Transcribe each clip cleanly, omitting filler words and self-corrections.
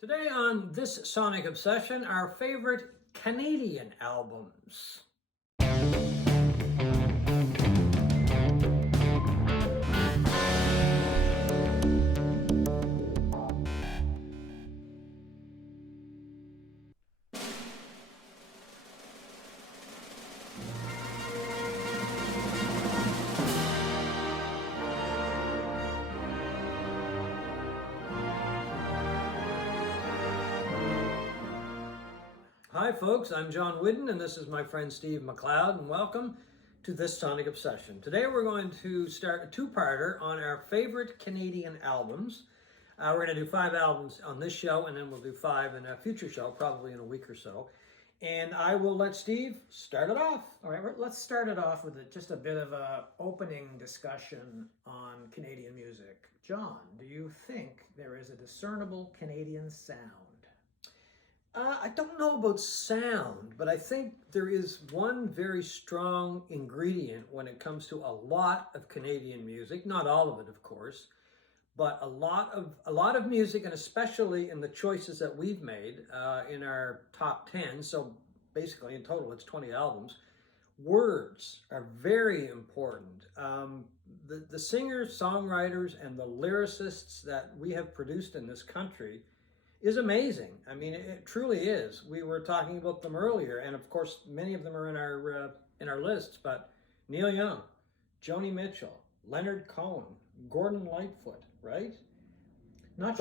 Today on this Sonic Obsession, our favorite Canadian albums. Hi folks, I'm John Whidden and this is my friend Steve McLeod, and welcome to this Sonic Obsession. Today we're going to start a two-parter on our favorite Canadian albums. We're going to do 5 albums on this show, and then we'll do 5 in a future show, probably in a week or so. And I will let Steve start it off. All right, let's start it off with just a bit of a opening discussion on Canadian music. John, do you think there is a discernible Canadian sound? I don't know about sound, but I think there is one very strong ingredient when it comes to a lot of Canadian music. Not all of it, of course, but a lot of music, and especially in the choices that we've made in our top 10. So basically, in total, it's 20 albums. Words are very important. The singers, songwriters, and the lyricists that we have produced in this country is amazing. I mean, it truly is. We were talking about them earlier, and of course, many of them are in our lists. But Neil Young, Joni Mitchell, Leonard Cohen, Gordon Lightfoot, right? Not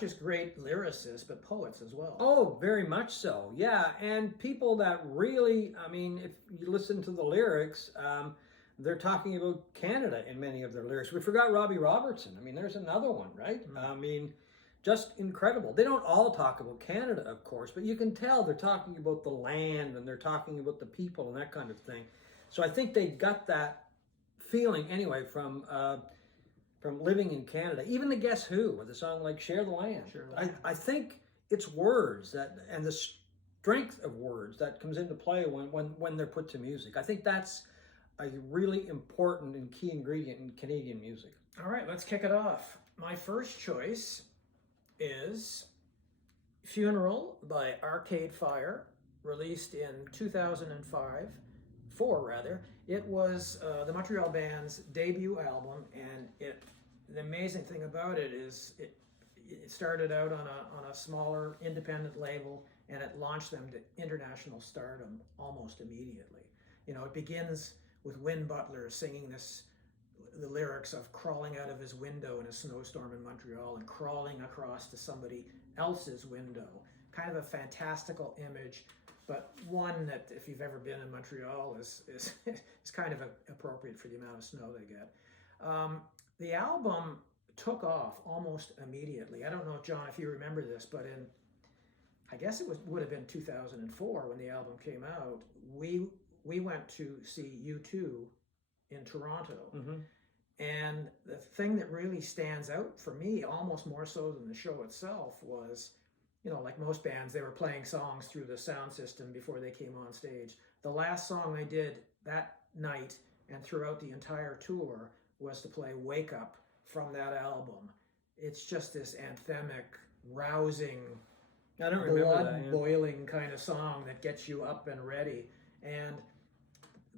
just great lyricists, but poets as well. Oh, very much so. Yeah, and people that really, I mean, if you listen to the lyrics, they're talking about Canada in many of their lyrics. We forgot Robbie Robertson. I mean, there's another one, right? I mean, just incredible. They don't all talk about Canada, of course, but you can tell they're talking about the land and they're talking about the people and that kind of thing. So I think they got that feeling anyway from living in Canada. Even the Guess Who with a song like Share the Land. I think it's words and the strength of words that comes into play when they're put to music. I think that's a really important and key ingredient in Canadian music. All right, let's kick it off. My first choice is Funeral by Arcade Fire, released in 2005. It was the Montreal band's debut album, and the amazing thing about it is it started out on a smaller independent label, and it launched them to international stardom almost immediately. You know, it begins with Win Butler singing the lyrics of crawling out of his window in a snowstorm in Montreal and crawling across to somebody else's window. Kind of a fantastical image, but one that, if you've ever been in Montreal, is kind of appropriate for the amount of snow they get. The album took off almost immediately. I don't know, John, if you remember this, but I guess it would have been 2004 when the album came out. We went to see U2 in Toronto. Mm-hmm. And the thing that really stands out for me, almost more so than the show itself, was, you know, like most bands, they were playing songs through the sound system before they came on stage. The last song they did that night and throughout the entire tour was to play Wake Up from that album. It's just this anthemic, rousing, blood-boiling kind of song that gets you up and ready. And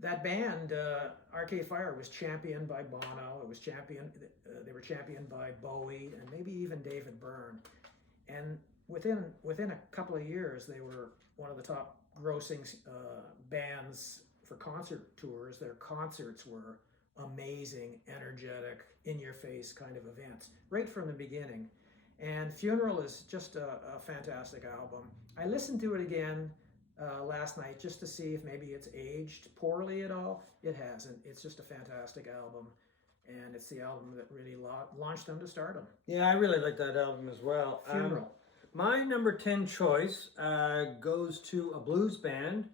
that band, Arcade Fire, was championed by Bono. They were championed by Bowie and maybe even David Byrne. And within a couple of years, they were one of the top grossing bands for concert tours. Their concerts were amazing, energetic, in-your-face kind of events, right from the beginning. And Funeral is just a fantastic album. I listened to it again last night just to see if maybe it's aged poorly at all. It hasn't. It's just a fantastic album, and it's the album that really launched them to stardom. Yeah, I really like that album as well. Funeral. My number 10 choice goes to a blues band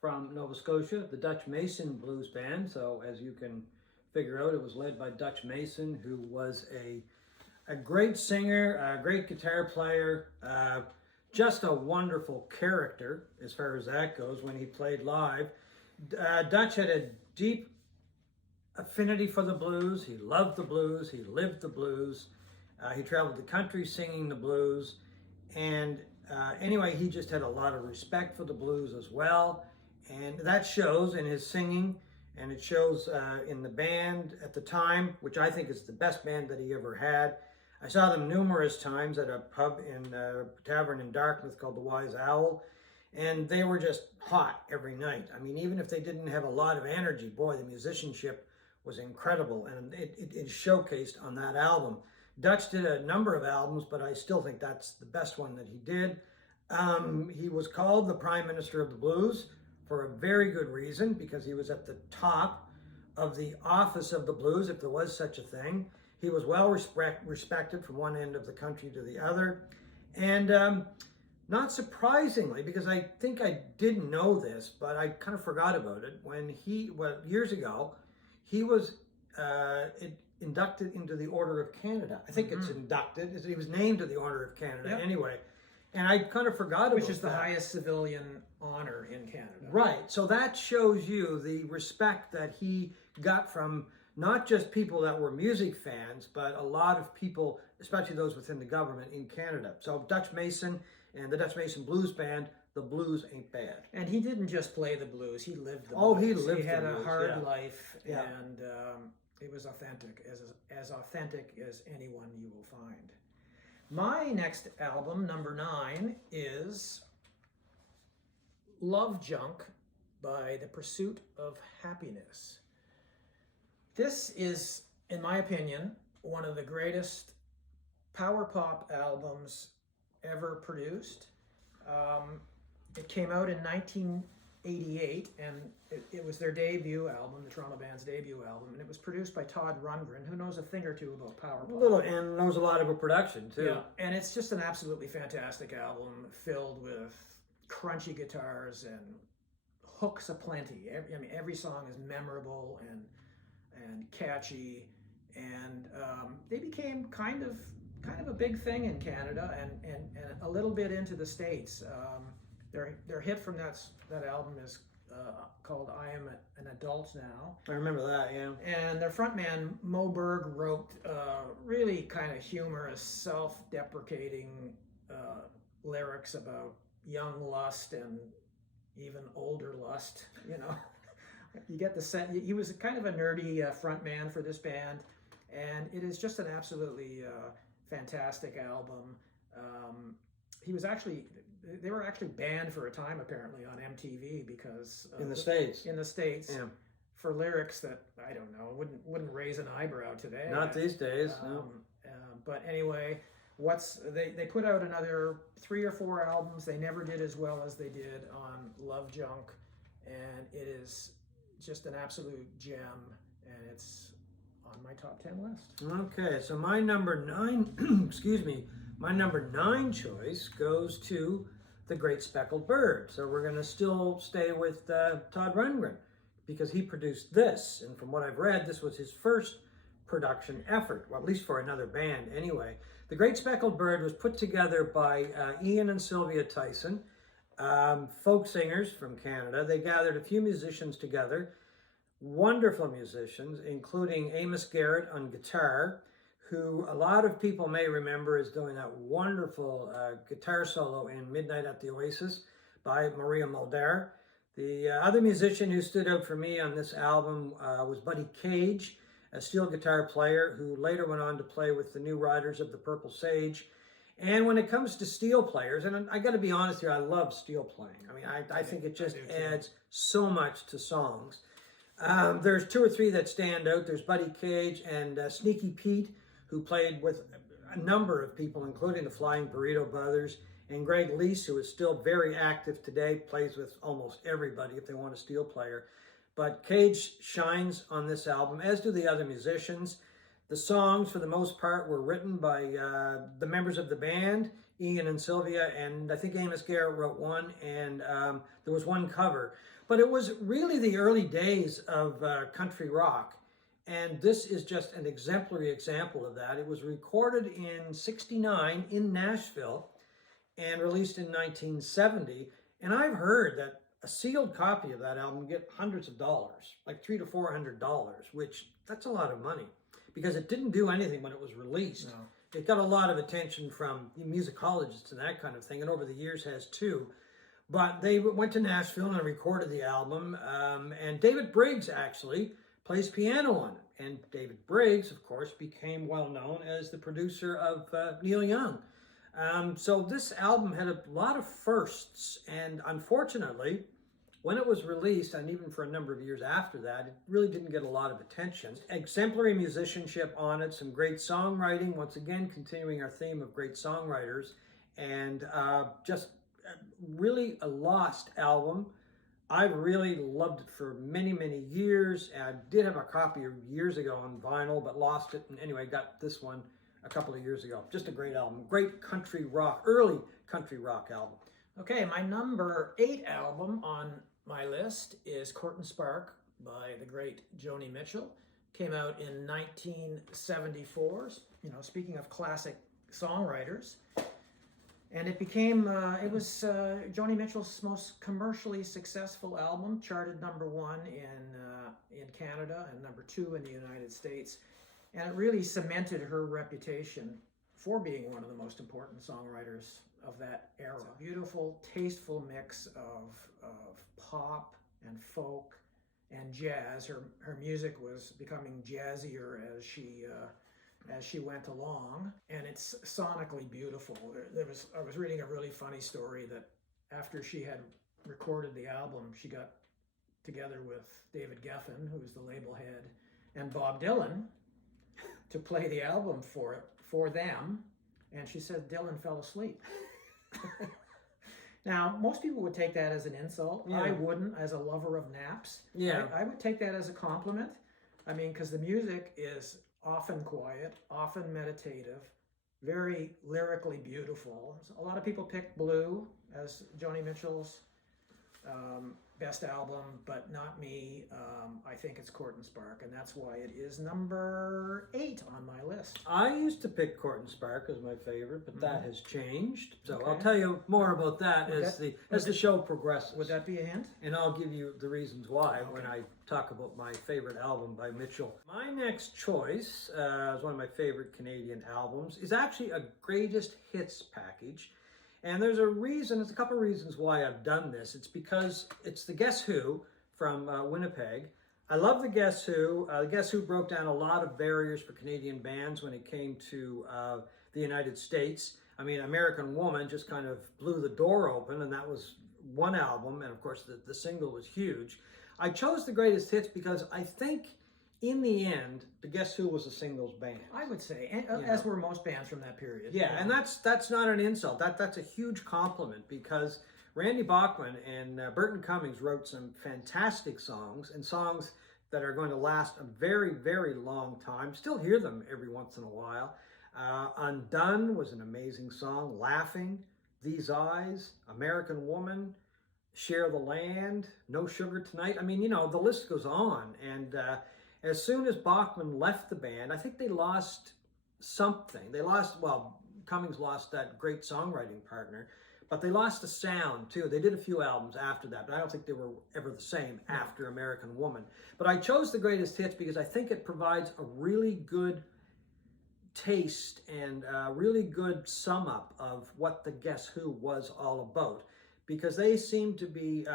from Nova Scotia, the Dutchie Mason Blues Band. So as you can figure out, it was led by Dutchie Mason, who was a great singer, a great guitar player, just a wonderful character as far as that goes when he played live. Dutch had a deep affinity for the blues. He loved the blues. He lived the blues. He traveled the country singing the blues. And anyway, he just had a lot of respect for the blues as well. And that shows in his singing, and it shows in the band at the time, which I think is the best band that he ever had. I saw them numerous times at a pub in a tavern in Dartmouth called the Wise Owl, and they were just hot every night. I mean, even if they didn't have a lot of energy, boy, the musicianship was incredible, and it is showcased on that album. Dutch did a number of albums, but I still think that's the best one that he did. He was called the Prime Minister of the Blues for a very good reason, because he was at the top of the office of the blues, if there was such a thing. He was well respected from one end of the country to the other. And not surprisingly, because I think I did know this, but I kind of forgot about it, when years ago, he was inducted into the Order of Canada. I think it's inducted. He was named to the Order of Canada anyway. And I kind of forgot about that. Which is the highest civilian honor in Canada. Right. So that shows you the respect that he got from not just people that were music fans, but a lot of people, especially those within the government in Canada. So Dutch Mason and the Dutch Mason Blues Band, the blues ain't bad. And he didn't just play the blues, he lived the blues. Oh, he lived He had the a blues, hard yeah. life, Yeah. and it was authentic, as authentic as anyone you will find. My next album, number 9, is Love Junk by The Pursuit of Happiness. This is, in my opinion, one of the greatest power pop albums ever produced. It came out in 1988, and it was their debut album, the Toronto band's debut album, and it was produced by Todd Rundgren, who knows a thing or two about power pop. A little, and knows a lot about production too. Yeah, and it's just an absolutely fantastic album filled with crunchy guitars and hooks aplenty. Every song is memorable and catchy, and they became kind of a big thing in Canada and a little bit into the States. Their hit from that album is called "I Am an Adult Now." I remember that, yeah. And their frontman Mo Berg wrote really kind of humorous, self-deprecating lyrics about young lust and even older lust. You know, you get the sense he was kind of a nerdy frontman for this band, and it is just an absolutely fantastic album. They were actually banned for a time apparently on MTV because in the States. Yeah. For lyrics that I don't know wouldn't raise an eyebrow today. Not these days. No. But anyway, they put out another 3 or 4 albums. They never did as well as they did on Love Junk, and it is just an absolute gem, and it's on my top 10 list. Okay, so my number 9, excuse me, my number 9 choice goes to the Great Speckled Bird. So we're going to still stay with Todd Rundgren, because he produced this, and from what I've read, this was his first production effort, well, at least for another band anyway. The Great Speckled Bird was put together by Ian and Sylvia Tyson, folk singers from Canada. They gathered a few musicians together, wonderful musicians, including Amos Garrett on guitar, who a lot of people may remember is doing that wonderful guitar solo in Midnight at the Oasis by Maria Muldaur. The other musician who stood out for me on this album was Buddy Cage, a steel guitar player who later went on to play with the New Riders of the Purple Sage. And when it comes to steel players, and I got to be honest here, I love steel playing. I mean, I think it just adds so much to songs. There's 2 or 3 that stand out. There's Buddy Cage and Sneaky Pete, who played with a number of people, including the Flying Burrito Brothers, and Greg Lease, who is still very active today, plays with almost everybody if they want a steel player. But Cage shines on this album, as do the other musicians. The songs, for the most part, were written by the members of the band, Ian and Sylvia, and I think Amos Garrett wrote one, and there was one cover. But it was really the early days of country rock, and this is just an exemplary example of that. It was recorded in '69 in Nashville and released in 1970, and I've heard that a sealed copy of that album get hundreds of dollars, like $300 to $400, which that's a lot of money, because it didn't do anything when it was released. No. It got a lot of attention from musicologists and that kind of thing, and over the years has too. But they went to Nashville and recorded the album, and David Briggs actually plays piano on it. And David Briggs, of course, became well known as the producer of Neil Young. So this album had a lot of firsts, and unfortunately, when it was released, and even for a number of years after that, it really didn't get a lot of attention. Exemplary musicianship on it, some great songwriting, once again continuing our theme of great songwriters, and just really a lost album. I really loved it for many, many years. I did have a copy years ago on vinyl, but lost it. And anyway, got this one a couple of years ago. Just a great album. Great country rock, early country rock album. Okay, my number 8 album on my list is Court and Spark by the great Joni Mitchell. Came out in 1974. You know, speaking of classic songwriters. And it became, it was Joni Mitchell's most commercially successful album, charted #1 in Canada and #2 in the United States. And it really cemented her reputation for being one of the most important songwriters of that era. It's a beautiful, tasteful mix of pop and folk and jazz. Her music was becoming jazzier as she went along, and it's sonically beautiful. I was reading a really funny story that after she had recorded the album, she got together with David Geffen, who was the label head, and Bob Dylan to play the album for them, and she said Dylan fell asleep. Now, most people would take that as an insult. Yeah. I wouldn't, as a lover of naps. Yeah. I would take that as a compliment. I mean, because the music is often quiet, often meditative, very lyrically beautiful. A lot of people pick Blue as Joni Mitchell's best album, but not me. I think it's Court and Spark, and that's why it is number 8 on my list. I used to pick Court and Spark as my favorite, but that has changed. So Okay. I'll tell you more about that as the show progresses. Would that be a hint? And I'll give you the reasons why when I talk about my favorite album by Mitchell. My next choice is one of my favorite Canadian albums. Is actually a greatest hits package. And there's a reason, there's a couple of reasons why I've done this. It's because it's the Guess Who from Winnipeg. I love the Guess Who. Guess Who broke down a lot of barriers for Canadian bands when it came to the United States. I mean, American Woman just kind of blew the door open, and that was one album, and of course the single was huge. I chose the greatest hits because I think in the end, the Guess Who was a singles band. I would say, as were most bands from that period. Yeah, and that's not an insult. That's a huge compliment because Randy Bachman and Burton Cummings wrote some fantastic songs and songs that are going to last a very, very long time. Still hear them every once in a while. Undone was an amazing song. Laughing, These Eyes, American Woman, Share the Land, No Sugar Tonight. I mean, you know, the list goes on. And as soon as Bachman left the band, I think they lost something. They lost, well, Cummings lost that great songwriting partner, but they lost the sound too. They did a few albums after that, but I don't think they were ever the same after American Woman. But I chose the greatest hits because I think it provides a really good taste and a really good sum up of what the Guess Who was all about, because they seem to be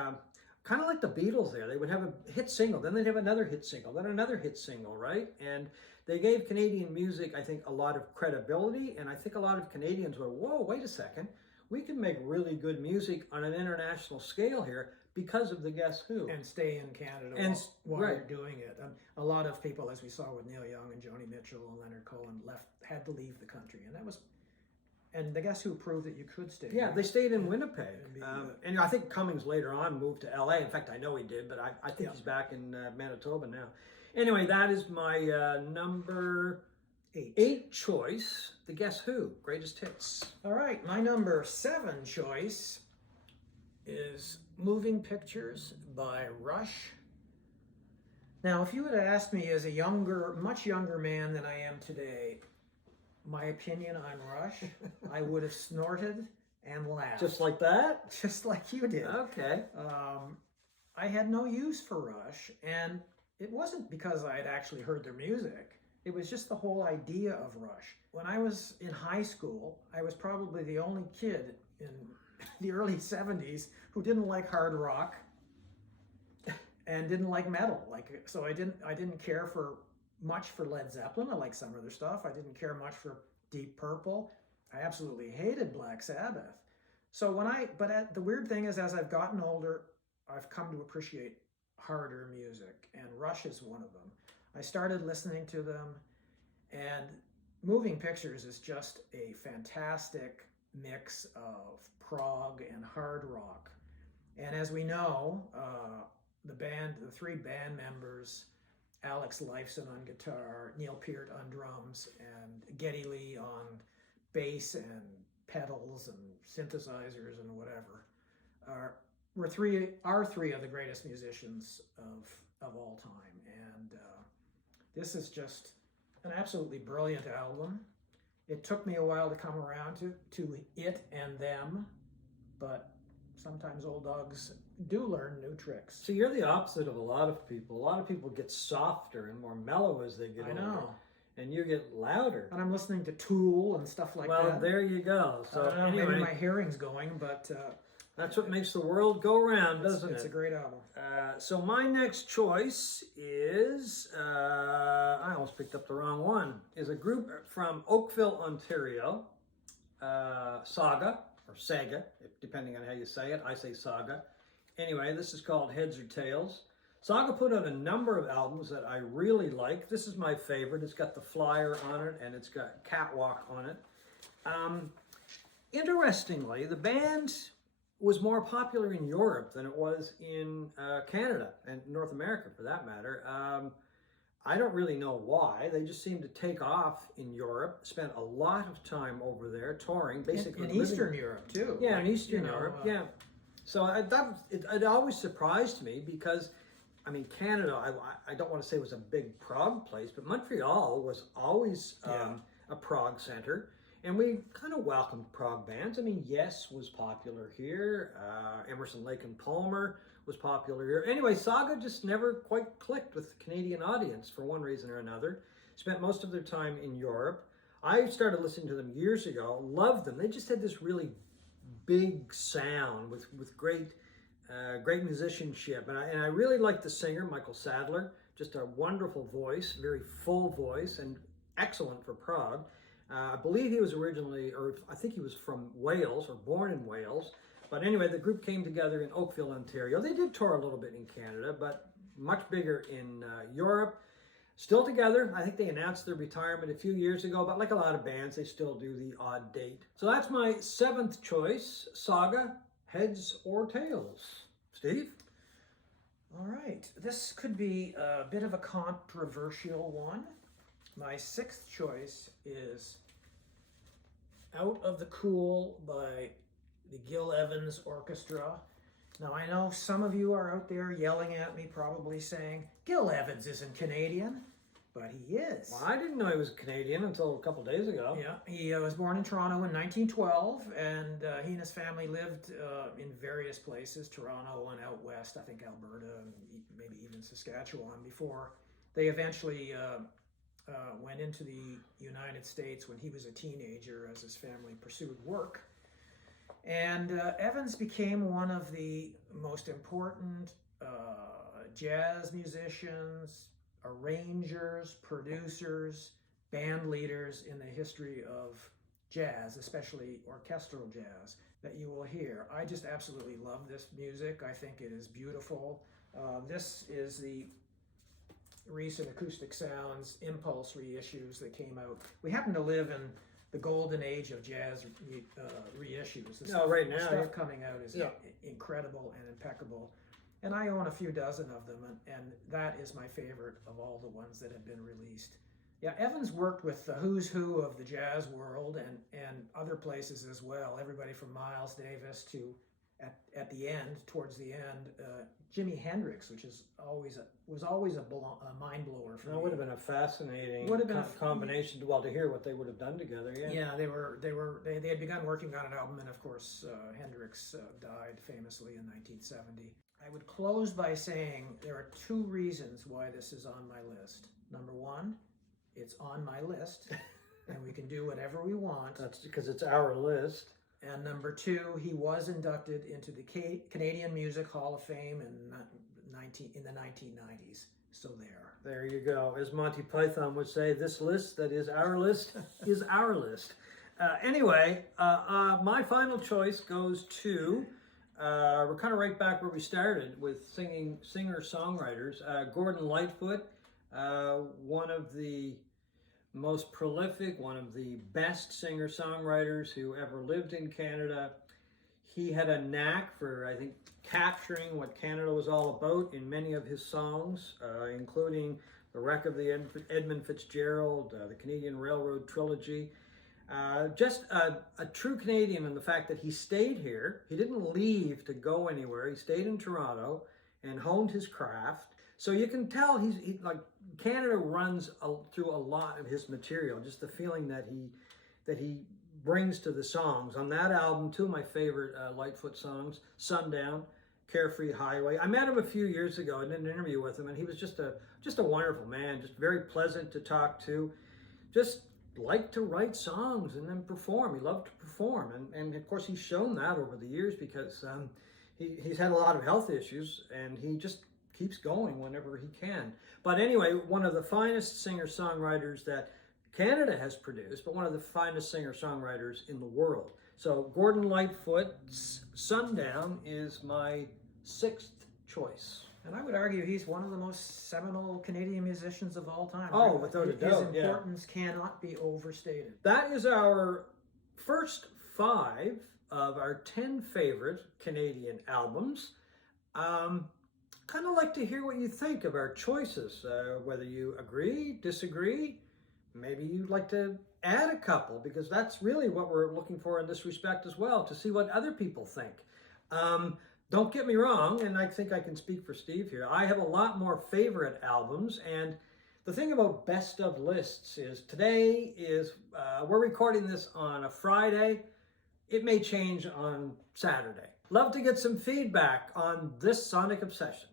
kind of like the Beatles there. They would have a hit single, then they'd have another hit single, then another hit single, right? And they gave Canadian music, I think, a lot of credibility, and I think a lot of Canadians were, whoa, wait a second, we can make really good music on an international scale here because of the Guess Who. And stay in Canada while you're doing it. A lot of people, as we saw with Neil Young and Joni Mitchell and Leonard Cohen, had to leave the country, and the Guess Who proved that you could stay. Yeah, they stayed in Winnipeg. And I think Cummings later on moved to LA. In fact, I know he did, but I think he's back in Manitoba now. Anyway, that is my number 8 choice, the Guess Who, greatest hits. All right, my number 7 choice is Moving Pictures by Rush. Now, if you had asked me as a much younger man than I am today, my opinion on Rush, I would have snorted and laughed. Just like that? Just like you did. Okay. I had no use for Rush, and it wasn't because I had actually heard their music. It was just the whole idea of Rush. When I was in high school, I was probably the only kid in the early 70s who didn't like hard rock and didn't like metal. So I didn't care for much for Led Zeppelin. I liked some of their stuff. I didn't care much for Deep Purple. I absolutely hated Black Sabbath. So the weird thing is, as I've gotten older, I've come to appreciate harder music, and Rush is one of them. I started listening to them, and Moving Pictures is just a fantastic mix of prog and hard rock. And as we know, the three band members, Alex Lifeson on guitar, Neil Peart on drums, and Geddy Lee on bass and pedals and synthesizers and whatever, are three of the greatest musicians of all time. And this is just an absolutely brilliant album. It took me a while to come around to it and them, but sometimes old dogs do learn new tricks. So you're the opposite of a lot of people. A lot of people get softer and more mellow as they get older. I know. And you get louder. And I'm listening to Tool and stuff like that. Well, there you go. So I don't know, anyway, maybe my hearing's going, but that's what makes the world go round, doesn't it? It's a great album. So my next choice is, I almost picked up the wrong one, is a group from Oakville, Ontario, Saga, or Saga, depending on how you say it. I say Saga. Anyway, this is called Heads or Tails. Saga put out a number of albums that I really like. This is my favorite. It's got The Flyer on it, and it's got Catwalk on it. Interestingly, the band was more popular in Europe than it was in Canada and North America, for that matter. I don't really know why. They just seemed to take off in Europe, spent a lot of time over there touring, basically. In Eastern Europe, too. Yeah, in Eastern Europe, yeah. So it always surprised me because, I mean, Canada, I don't want to say it was a big prog place, but Montreal was always a prog center. And we kind of welcomed prog bands. I mean, Yes was popular here. Emerson, Lake and Palmer was popular here. Anyway, Saga just never quite clicked with the Canadian audience for one reason or another. Spent most of their time in Europe. I started listening to them years ago. Loved them. They just had this really big sound with great musicianship. And I really liked the singer, Michael Sadler. Just a wonderful voice, very full voice, and excellent for prog. I believe he was originally, or I think he was from Wales, or born in Wales. But anyway, the group came together in Oakville, Ontario. They did tour a little bit in Canada, but much bigger in Europe. Still together. I think they announced their retirement a few years ago, but like a lot of bands, they still do the odd date. So that's my seventh choice, Saga, Heads or Tails. Steve? All right. This could be a bit of a controversial one. My sixth choice is Out of the Cool by the Gil Evans Orchestra. Now, I know some of you are out there yelling at me, probably saying, Gil Evans isn't Canadian, but he is. Well, I didn't know he was Canadian until a couple days ago. Yeah, he was born in Toronto in 1912, and he and his family lived in various places, Toronto and out west, I think Alberta, and maybe even Saskatchewan, before they eventually went into the United States when he was a teenager as his family pursued work. And Evans became one of the most important jazz musicians, arrangers, producers, band leaders in the history of jazz, especially orchestral jazz, that you will hear. I just absolutely love this music. I think it is beautiful. This is the recent Acoustic Sounds Impulse reissues that came out. We happen to live in the golden age of jazz reissues. The stuff coming out is incredible and impeccable. And I own a few dozen of them, and that is my favorite of all the ones that have been released. Yeah, Evans worked with the who's who of the jazz world and other places as well. Everybody from Miles Davis to, at the end, towards the end, Jimi Hendrix, which was always a mind blower for me. That would have been a fascinating combination. Well, to hear what they would have done together. Yeah. Yeah, they had begun working on an album, and of course, Hendrix died famously in 1970. I would close by saying there are two reasons why this is on my list. Number one, it's on my list, and we can do whatever we want. That's because it's our list. And number 2, he was inducted into the Canadian Music Hall of Fame in the 1990s. So There you go. As Monty Python would say, this list that is our list is our list. Anyway, my final choice goes to, we're kind of right back where we started with singer-songwriters. Gordon Lightfoot, one of the most prolific, one of the best singer-songwriters who ever lived in Canada. He had a knack for, I think, capturing what Canada was all about in many of his songs, including The Wreck of the Edmund Fitzgerald, the Canadian Railroad Trilogy. Just a true Canadian in the fact that he stayed here. He didn't leave to go anywhere. He stayed in Toronto and honed his craft. So you can tell he's like Canada runs through a lot of his material. Just the feeling that he brings to the songs on that album. 2 of my favorite Lightfoot songs: "Sundown," "Carefree Highway." I met him a few years ago. I did an interview with him, and he was just a wonderful man. Just very pleasant to talk to. Just liked to write songs and then perform. He loved to perform, and of course he's shown that over the years because he's had a lot of health issues, and he just keeps going whenever he can. But anyway, one of the finest singer-songwriters that Canada has produced, but one of the finest singer-songwriters in the world. So Gordon Lightfoot's "Sundown" is my 6th choice. And I would argue he's one of the most seminal Canadian musicians of all time. Oh, without a doubt, his importance cannot be overstated. That is our first 5 of our 10 favorite Canadian albums. Kind of like to hear what you think of our choices, whether you agree, disagree. Maybe you'd like to add a couple, because that's really what we're looking for in this respect as well, to see what other people think. Don't get me wrong, and I think I can speak for Steve here, I have a lot more favorite albums, and the thing about best of lists is today is, we're recording this on a Friday. It may change on Saturday. Love to get some feedback on this Sonic Obsession.